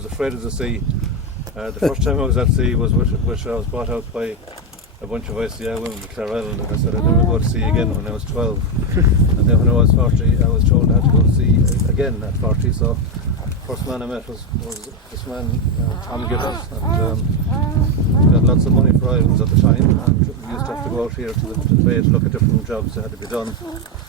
I was afraid of the sea. The first time I was at sea was which I was brought out by a bunch of ICI women to Clare Island, and I said I'd never go to sea again when I was 12. And then when I was 40, I was told I had to go to sea again at 40. So first man I met was this man, Tom Gibbons, and we had lots of money for islands at the time, and we used to have to go out here to the bay to look at different jobs that had to be done.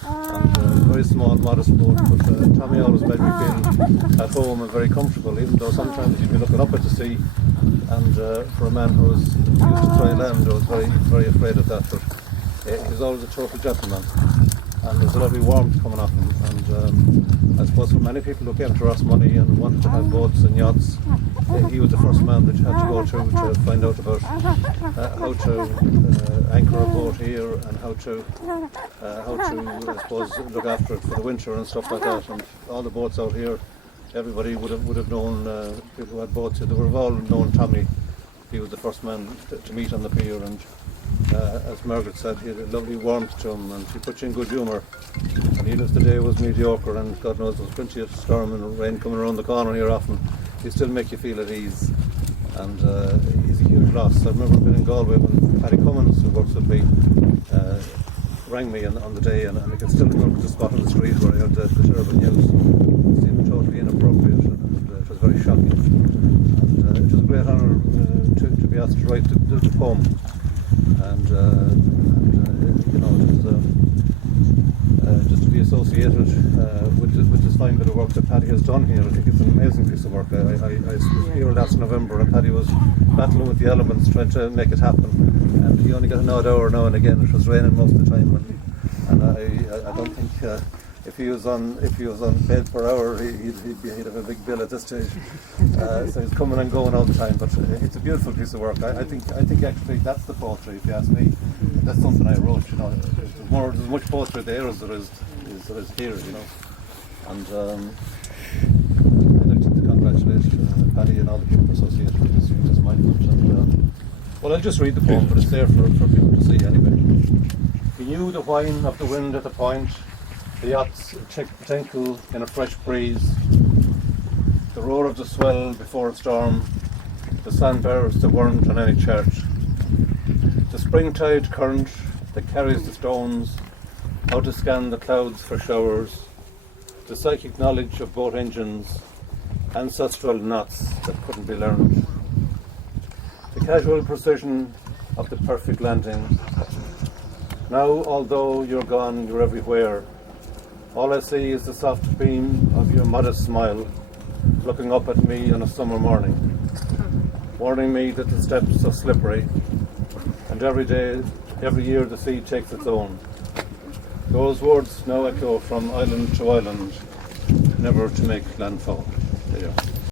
And very small, modest boat, but Tommy always made me feel at home and very comfortable, even though sometimes you'd be looking up at the sea, and for a man who was used to dry land, I was very, very afraid of that, but he was always a total gentleman, and there's a lovely warmth coming off him, and I suppose for many people who came to Rosmoney and wanted to have boats and yachts, he was the first man that you had to go to find out about how to anchor a boat here and how to I suppose look after it for the winter and stuff like that. And all the boats out here, everybody would have known people who had boats here. They would have all known Tommy. He was the first man to meet on the pier, and as Margaret said, he had a lovely warmth to him, and he put you in good humour. And even if the day was mediocre, and God knows there was plenty of storm and rain coming around the corner here often, he still make you feel at ease. And he's a huge loss. I remember being in Galway when Paddy Cummins, who works with me, rang me on the day, and I can still remember the spot on the street where I heard the terrible news. It seemed totally inappropriate, and it was very shocking. And it was a great honour to be asked to write the poem. And you know, just to be associated with this fine bit of work that Paddy has done here. I think it's an amazing piece of work. I was here last November, and Paddy was battling with the elements trying to make it happen, and he only got an odd hour now and again. It was raining most of the time, and I don't think if he was on paid per hour, he'd have a big bill at this stage. So he's coming and going all the time, but it's a beautiful piece of work. I think actually that's the poetry, if you ask me. That's something I wrote. You know, there's as much poetry there as there is here. You know, and I'd like to congratulate Paddy and all the people associated with this monument. And well, I'll just read the poem, but it's there for people to see anyway. He knew the whine of the wind at the point, the yachts tinkle in a fresh breeze, the roar of the swell before a storm, the sandbars that weren't on any chart, the springtide current that carries the stones, how to scan the clouds for showers, the psychic knowledge of boat engines, ancestral knots that couldn't be learned, the casual precision of the perfect landing. Now, although you're gone, you're everywhere. All I see is the soft beam of your modest smile, looking up at me on a summer morning, warning me that the steps are slippery, and every day, every year the sea takes its own. Those words now echo from island to island, never to make landfall. There you are.